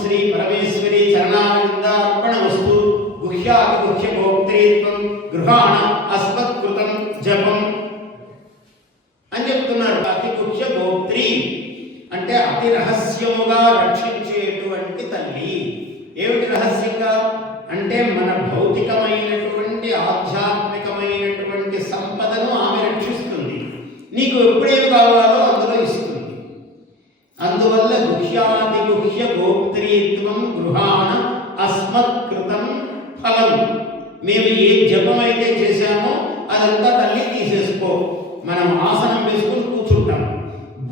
శ్రీ పరమేశ్వరి చరణారవిందార్పణమస్తు గుహ్యాతి గుహ్య భోక్తృత్వం గృహాణ అస్మత్కృతం జపం అని చెప్తున్నారు. అతి గుహ్య భోక్త్రి అంటే అతి రహస్యముగా రక్షించేటువంటి తల్లి. ఏమిటి రహస్యంగా అంటే మన భౌతికమైనటువంటి ఆధ్యాత్మికమైనటువంటి సంపదను ఆమె రక్షిస్తుంది. నీకు ఎప్పుడేమి కావాలో అందులో ఇస్తుంది. అందువల్ల గుహ్యాది గుహ్య గోప్త్రీత్వం గృహాణ అస్మత్కృతం ఫలం. మేము ఏ జపమైతే చేశామో అదంతా తల్లి తీసేసుకో. మనం ఆసనం వేసుకుని కూర్చుంటాం,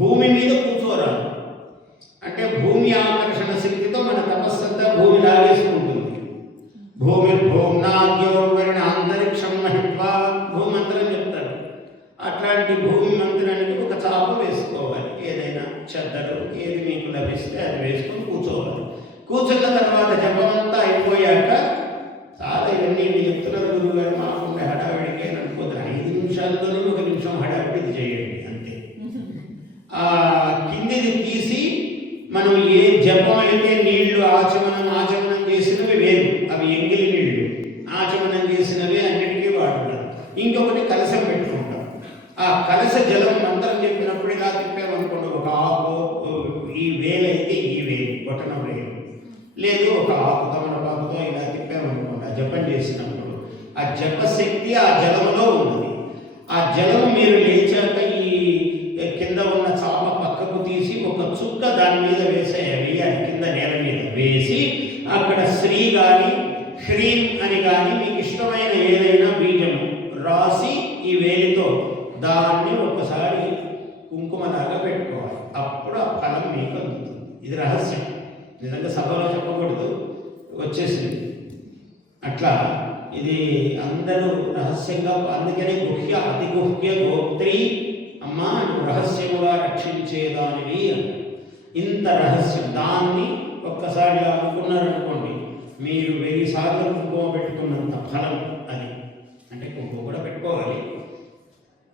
భూమి మీద కూర్చోరాదు. అంటే భూమి ఆకర్షణ శక్తితో మన తపస్సంతా భూమి లాగేసుకుంటుంది. భూమి భూమ్నాద్యోర్వరిణ అంతరిక్షం మహిత్వా భూమంత్రం చెప్తారు. అట్లాంటి భూమి మంత్రానికి ఒక చాప వేసుకోవాలి. ఏదైనా చెద్దరు ఏది మీకు లభిస్తే అది వేసుకొని కూర్చోవాలి. కూర్చున్న తర్వాత జపమంతా అయిపోయాక చాలా ఇవన్నీ చెప్తున్నారు గురువు గారు, మాకుండా హడావిడికి అని అనుకోదు. 5 నిమిషాల్లోనే 1 నిమిషం హడావిడి చేయండి అంతే. ఆ కిందిది తీసి మనం ఏ జపం అయితే నీళ్లు ఆచమనం చేసినవి వేరు, అవి ఎంగిలి నీళ్లు. ఆచమనం చేసినవి అన్నిటికీ వాడుతారు. ఇంకొకటి కలశం పెట్టుకుంటాం. ఆ కలశ జలం మంత్రం చెప్పినప్పుడు ఇలా తిప్పామనుకోండి, ఒక ఆకు, ఈ వేలైతే ఈ వేలు బొటన వేలు, లేదు ఒక ఆకు తమలపాకుతో ఇలా తిప్పామనుకోండి, ఆ జపం చేసినప్పుడు ఆ జపశక్తి ఆ జలంలో ఉన్నది. ఆ జలం మీరు లేచాక ఈ కింద ఉన్న చాప పక్కకు తీసి ఒక చుక్క దాని మీద వేసేయాలి. అది కింద నేల మీద వేసి అక్కడ శ్రీ కానీ హ్రీం అని కానీ మీకు ఇష్టమైన ఏదైనా బీజము రాసి ఈ వేలితో దాన్ని ఒకసారి కుంకుమలాగా పెట్టుకోవాలి. అప్పుడు ఆ ఫలం మీకు అందుతుంది. ఇది రహస్యం. నిజంగా సభలో చెప్పకూడదు, వచ్చేసింది అట్లా. ఇది అందరూ రహస్యంగా, అందుకనే గుహ్య అతి గుహ్య గోప్త్రి అమ్మ రహస్యముగా రక్షించేదానివి అని. ఇంత రహస్యం దాన్ని ఒక్కసారి అనుకున్నారనుకోండి, మీరు 1000 సార్లు కుంకుమ పెట్టుకున్నంత ఫలం అది. అంటే కుంకుమ కూడా పెట్టుకోవాలి,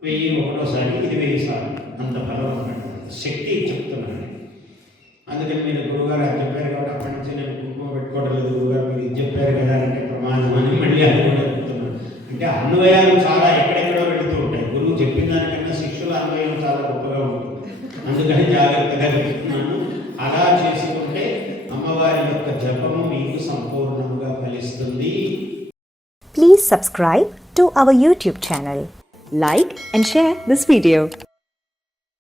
1001సారి ఇది 1000 సార్లు అంత ఫలం అన్నట్టు శక్తి చెప్తున్నాను. అందుకని మీరు గురువుగారు అది చెప్పారు కాబట్టి అప్పటి నుంచి నేను కుంకుమ పెట్టుకోవడం లేదు. గురువుగారు మీరు ఇది చెప్పారు కదా అంటే ప్రమాదం అని మళ్ళీ అది కూడా చెప్తున్నాను. అంటే అన్వయాలు చాలా ఎక్కడెక్కడో పెడుతూ ఉంటాయి. గురువు చెప్పిన దానికన్నా శిష్యుల అన్వయం చాలా గొప్పగా ఉంటుంది. అందుకని జాగ్రత్తగా చెప్తున్నాను. అలా చేసుకుంటే అమ్మవారి యొక్క జపము మీకు సంపూర్ణంగా ఫలిస్తుంది. Please subscribe to our YouTube channel. Like and share this video.